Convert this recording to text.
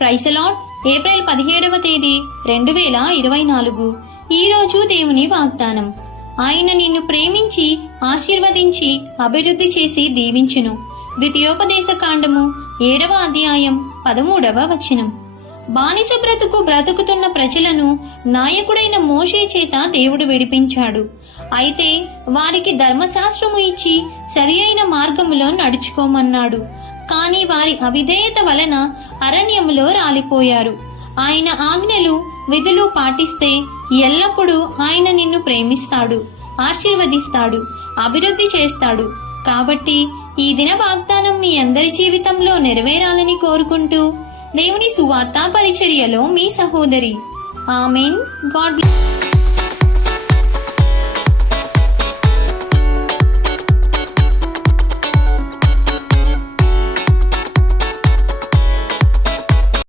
Praise lord. April 17వ తేదీ 2024. ఈ రోజు దేవుని వాగ్దానం. ఆయన నిన్ను ప్రేమించి ఆశీర్వదించి అభివృద్ధి చేసి దీవించును. ద్వితీయోపదేశ కాండము 7వ అధ్యాయం 13వ వచనం. బానిస బ్రతుకుతున్న ప్రజలను నాయకుడైన మోషే చేత దేవుడు విడిపించాడు. అయితే వారికి ధర్మశాస్త్రము ఇచ్చి సరి అయిన మార్గములో నడుచుకోమన్నాడు. కాని వారి అవిధేయత వలన అరణ్యములో రాలిపోయారు. ఆయన ఆజ్ఞలు విధులు పాటిస్తే ఎల్లప్పుడూ ఆయన నిన్ను ప్రేమిస్తాడు, ఆశీర్వదిస్తాడు, అభివృద్ధి చేస్తాడు. కాబట్టి ఈ దిన వాగ్దానం మీ అందరి జీవితంలో నెరవేరాలని కోరుకుంటూ దేవుని సువార్తా పరిచర్యలో మీ సహోదరి. ఆమేన్. గాడ్